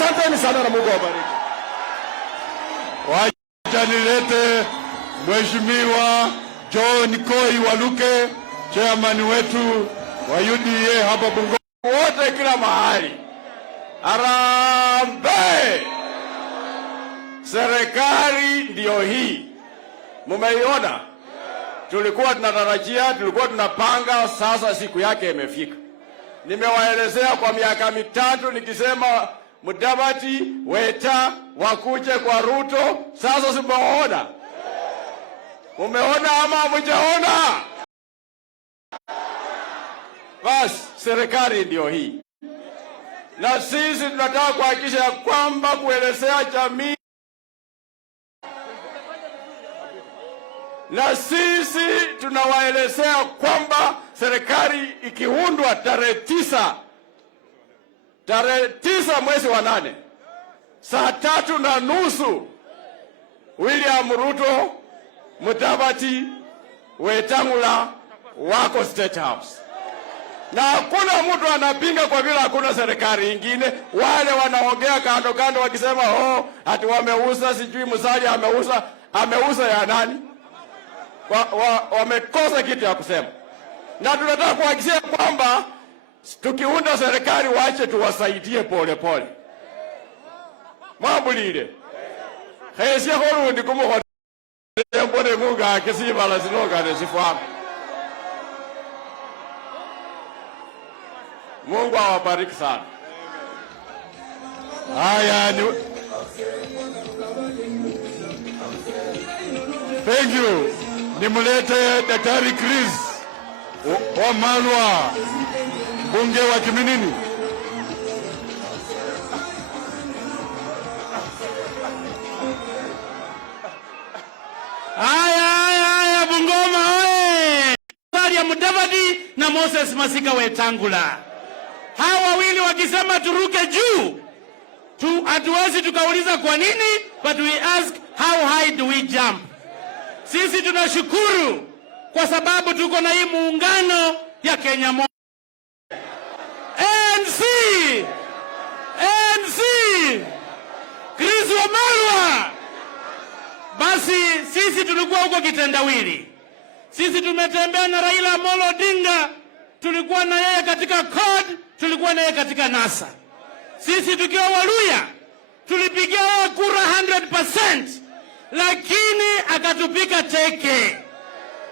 Asanteni sana na Mungu awabariki. Wacha nilete Mheshimiwa John Koi Waluke, chairman wetu wa UDA hapa Bungoma. Wote kila mahali. Harambee! Serikali ndio hii. Mumeiona? Tulikuwa tunatarajia, tulikuwa tunapanga, sasa siku yake imefika. Nimewaelezea kwa miaka mitatu nikisema Mudavadi, Weta wakuje kwa Ruto. Sasa simuona? Mumeona ama mujaona? Basi serikali ndio hii. Na sisi tunataka kuhakikisha ya kwamba kuelezea jamii, na sisi tunawaelezea kwamba serikali ikiundwa tarehe 9 mwezi wa 8 saa 3:30, William Ruto, Mudavadi, Wetangula wako State House. Na hakuna mtu anapinga kwa vile hakuna serikali ingine. Wale wanaongea kando kando wakisema ati wameuza, sijui Musalia ameuza ya nani? Wamekosa kitu ya kusema. Na tunataka kuhakikisha kwamba tukiunda serikali waache tuwasaidie pole pole. Mabulire. Khesi horundi kumuho mbone munga akisiba la sinoga nesifahamu. Mungu awabariki sana. Haya ni Thank you. Nimulete Daktari Chris Wamalwa, mbunge wa Kiminini. Haya Bungoma oye! Musalia Mudavadi na Moses Masika Wetangula. Hawa wawili wakisema turuke juu, hatuwezi tukauliza kwa nini, but we ask how high do we jump. Sisi tunashukuru kwa sababu tuko na hii muungano ya Kenya moja. ANC Chris Wamalwa. Basi sisi tulikuwa huko kitendawili. Sisi tumetembea na Raila Amolo Odinga, tulikuwa na yeye katika CORD, tulikuwa na yeye katika NASA. Sisi tukiwa Waluya tulipigia yeye kura 100%, lakini akatupika teke.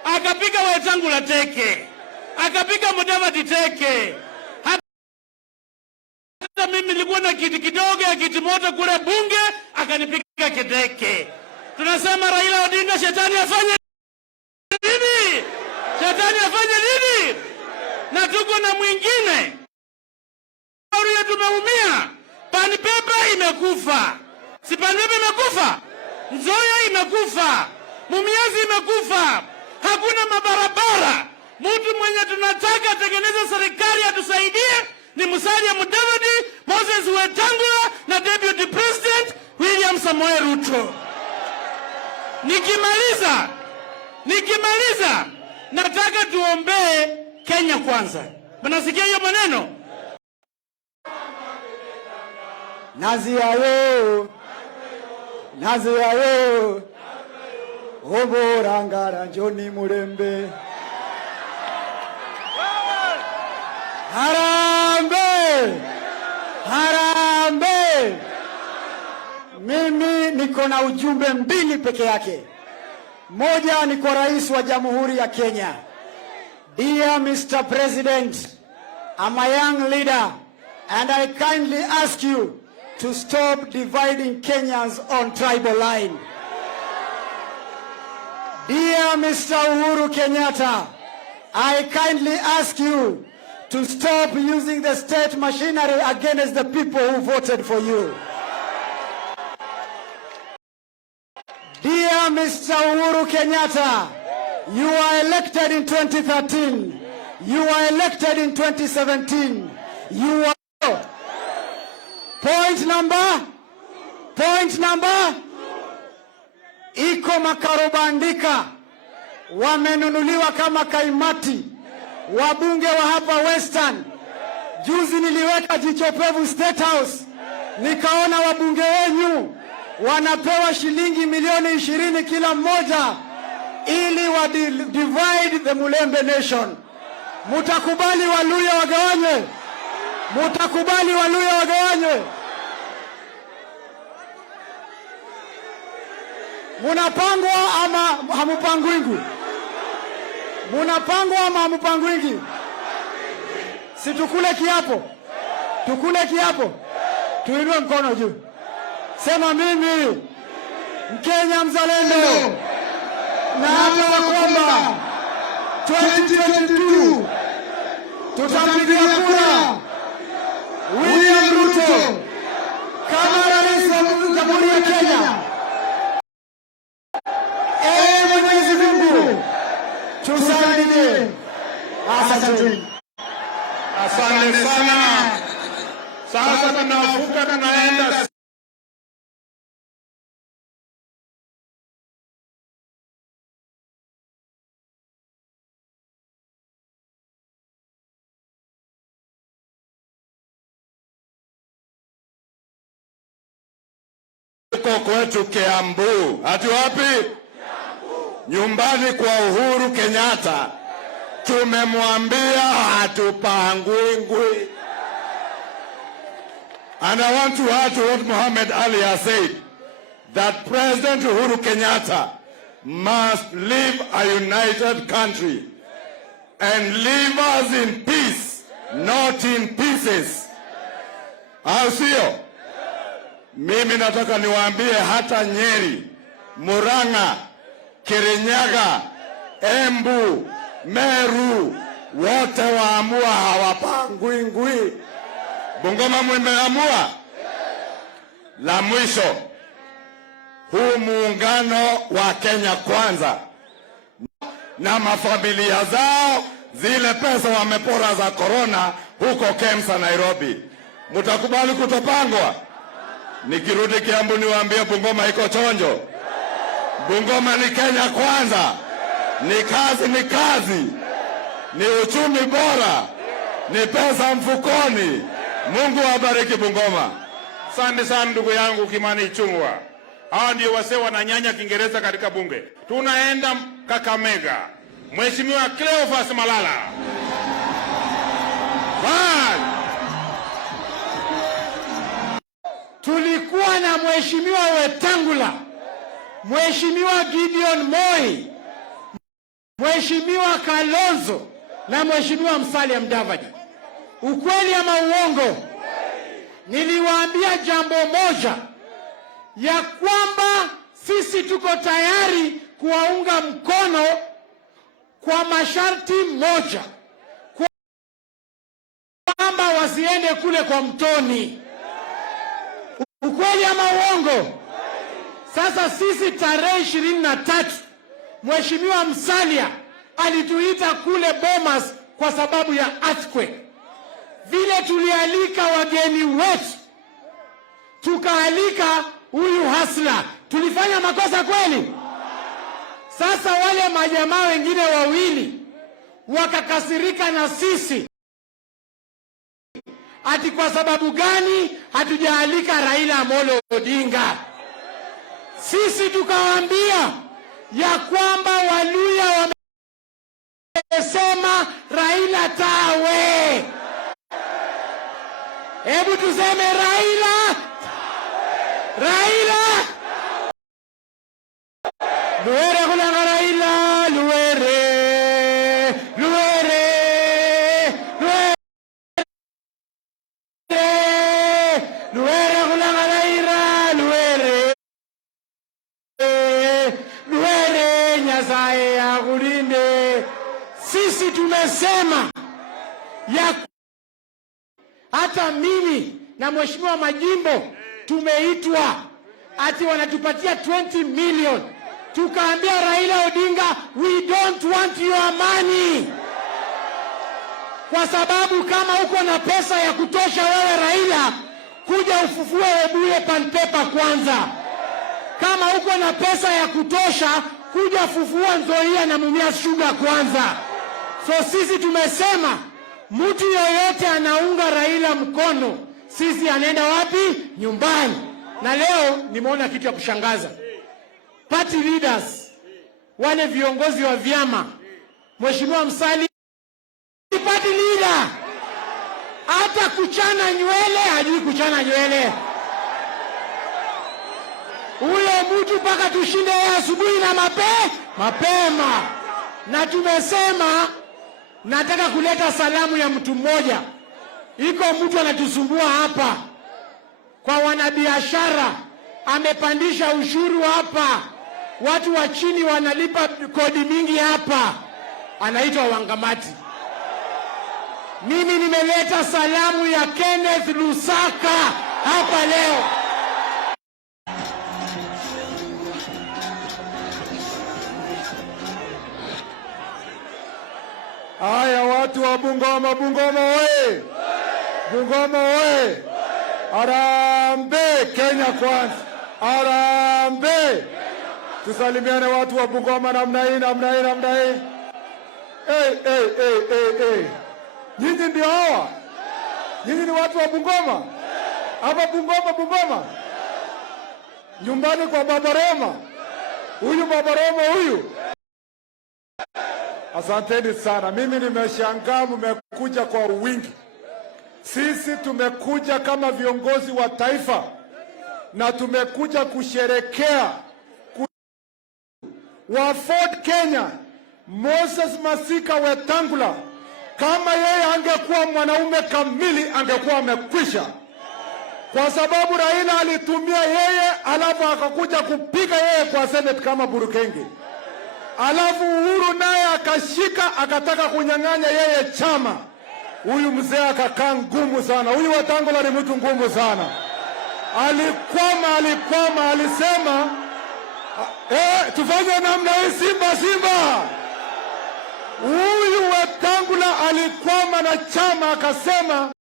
Akapika Wetangula teke. Akapika Mudavadi teke. Hata mimi nilikuwa na kiti kidogo ya kiti moto kule bunge, akanipika kiteke. Tunasema Raila Odinga shetani afanye nini? Shetani afanye nini? Na tuko na mwingine. Auria tumeumia. Panipepa imekufa. Si Panipepa imekufa? Nzoia imekufa. Mumiazi imekufa. Hakuna mabarabara. Mtu mwenye tunataka tengeneza serikali atusaidie ni Musalia Mudavadi, Moses Wetangula na Deputy President William Samoei Ruto. Nikimaliza nataka tuombee Kenya kwanza. Mnasikia hiyo maneno? Naziayo Oborangara Njoni Murembe. Harambe. Mimi niko na ujumbe mbili peke yake. Moja ni kwa Rais wa Jamhuri ya Kenya. Dear Mr. President, I'm a young leader and I kindly ask you to stop dividing Kenyans on tribal line. Dear Mr. Uhuru Kenyatta, I kindly ask you to stop using the state machinery against the people who voted for you. Dear Mr. Uhuru Kenyatta, you were elected in 2013. You were elected in 2017. You were... Point number. Iko makarobandika wamenunuliwa kama kaimati wabunge wa hapa Western. Juzi niliweka jichopevu State House nikaona wabunge wenyu wanapewa shilingi milioni 20 kila mmoja ili wa divide the Mulembe nation. Mutakubali Waluya wagawanywe? Mutakubali Waluya wagawanywe? Munapangwa ama hamupangwingi? Munapangwa ama hamupangwingi? Si tukule kiapo? Tukule kiapo. Tuinue mkono juu. Sema mimi Mkenya mzalendo naapa kwamba 2022 tutampigia kura William Ruto kama rais wa Jamhuri ya Kenya. Mwenyezi Mungu tusaidie. Asante. Asante sana. Sasa tunavuka tunaenda kwetu Kiambu. Ati wapi? Kiambu. Nyumbani kwa Uhuru Kenyatta. Tumemwambia hatupangwingwi. And I want to add to what Muhammad Ali has said, that President Uhuru Kenyatta must leave a united country and leave us in peace, not in pieces. Au sio? Mimi nataka niwaambie hata Nyeri, Murang'a, Kirinyaga, Embu, Meru, wote waamua hawapangwingwi. Bungoma mmeamua? La mwisho, huu muungano wa Kenya Kwanza na mafamilia zao, zile pesa wamepora za corona huko Kemsa, Nairobi, mutakubali kutopangwa? Nikirudi Kiambu niwaambie Bungoma iko chonjo. Bungoma ni Kenya Kwanza. Ni kazi, ni uchumi bora, ni pesa mfukoni. Mungu awabariki Bungoma. Asante sana ndugu yangu Kimani Ichung'wah. Hawa ndio wase wananyanya Kiingereza katika bunge. Tunaenda Kakamega. Mheshimiwa Cleophas Malala. Tulikuwa na Mheshimiwa Wetangula, Mheshimiwa Gideon Moi, Mheshimiwa Kalonzo na Mheshimiwa Musalia Mudavadi. Ukweli ama uongo? Niliwaambia jambo moja, ya kwamba sisi tuko tayari kuwaunga mkono kwa masharti moja, kwamba wasiende kule kwa mtoni. Ukweli ama uongo? Sasa sisi tarehe 23 Mheshimiwa Musalia alituita kule Bomas kwa sababu ya earthquake. Vile tulialika wageni wetu, tukaalika huyu hasla, tulifanya makosa kweli? Sasa wale majamaa wengine wawili wakakasirika na sisi, ati kwa sababu gani hatujaalika Raila Amolo Odinga. Sisi tukawaambia ya kwamba Waluya wamesema Raila tawe. Hebu tuseme Raila. Raila. Luere kulanga Raila, luere. Luere. Luere. Luere kulanga Raila, luere. Luere Nyasaye ya kulinde. Sisi tumesema ya hata mimi na Mheshimiwa Majimbo tumeitwa ati wanatupatia 20 million. Tukaambia Raila Odinga, we don't want your money. Kwa sababu kama uko na pesa ya kutosha wewe Raila, kuja ufufue Webuye Panpepa kwanza. Kama uko na pesa ya kutosha, kuja fufua Nzoia na Mumias Sugar kwanza. So sisi tumesema mtu yoyote anaunga Raila mkono, sisi anaenda wapi? Nyumbani. Na leo nimeona kitu ya kushangaza. Party leaders, wale viongozi wa vyama, Mheshimiwa Msali party leader, hata kuchana nywele hajui kuchana nywele. Huyo mtu mpaka tushinde yeye asubuhi na mapema. Na tumesema nataka kuleta salamu ya mtu mmoja. Iko mtu anatusumbua hapa kwa wanabiashara, amepandisha ushuru hapa, watu wa chini wanalipa kodi mingi hapa, anaitwa Wangamati. Mimi nimeleta salamu ya Kenneth Lusaka hapa leo. Haya, watu wa Bungoma, Bungoma oye! Bungoma oye! Harambee Kenya kwanza! Harambee! Tusalimiane watu wa Bungoma namna hii, namna hii, namna hii. Hey. Nyinyi ndio hawa? Nyinyi ni watu wa Bungoma? Hapa Bungoma? Nyumbani kwa Baba Roma? Huyu Baba Roma huyu? Asanteni sana. Mimi nimeshangaa mmekuja kwa wingi. Sisi tumekuja kama viongozi wa taifa na tumekuja kusherekea wa Ford Kenya Moses Masika Wetangula. Kama yeye angekuwa mwanaume kamili angekuwa amekwisha, kwa sababu Raila alitumia yeye, alafu akakuja kupiga yeye kwa Senate kama burukenge. Alafu Uhuru naye akashika akataka kunyang'anya yeye chama. Huyu mzee akakaa ngumu sana. Huyu Wetangula ni mtu ngumu sana. Alikwama, alisema tufanye namna hii, Simba. Huyu Wetangula alikwama na chama, akasema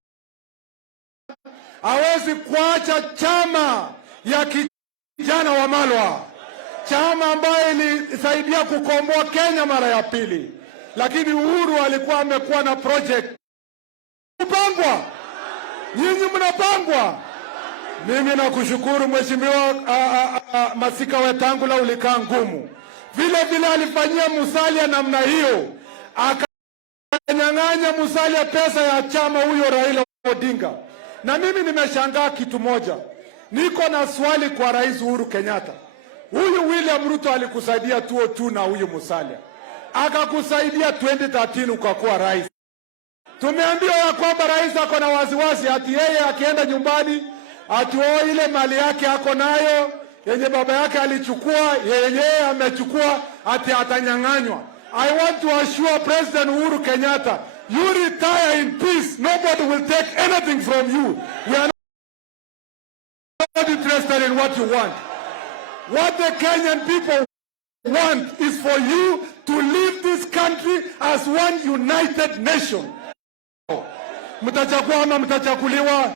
hawezi kuacha chama ya kijana wa Malwa, chama ambayo ilisaidia kukomboa Kenya mara ya pili. Lakini Uhuru alikuwa amekuwa na project. Kupangwa, nyinyi mnapangwa. Mimi nakushukuru Mheshimiwa Masika Wetangula, ulikaa ngumu. Vile alifanyia Musalia namna hiyo, akanyang'anya Musalia pesa ya chama huyo Raila Odinga. Na mimi nimeshangaa kitu moja. Niko na swali kwa Rais Uhuru Kenyatta. Huyu William Ruto alikusaidia 2002 na huyu Musalia akakusaidia 2013 ukakuwa rais. Tumeambiwa ya kwamba rais ako na wasiwasi ati yeye akienda nyumbani ati ile mali yake ako nayo yenye baba yake alichukua, yeye amechukua, ati atanyang'anywa. I want to assure President Uhuru Kenyatta, you retire in peace. Nobody will take anything from you. We are not interested in what you want. What the Kenyan people want is for you to leave this country as one united nation. Mtachagua ama mtachaguliwa?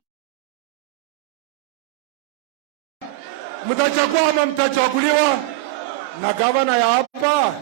Mtachagua ama mtachaguliwa? Na gavana ya hapa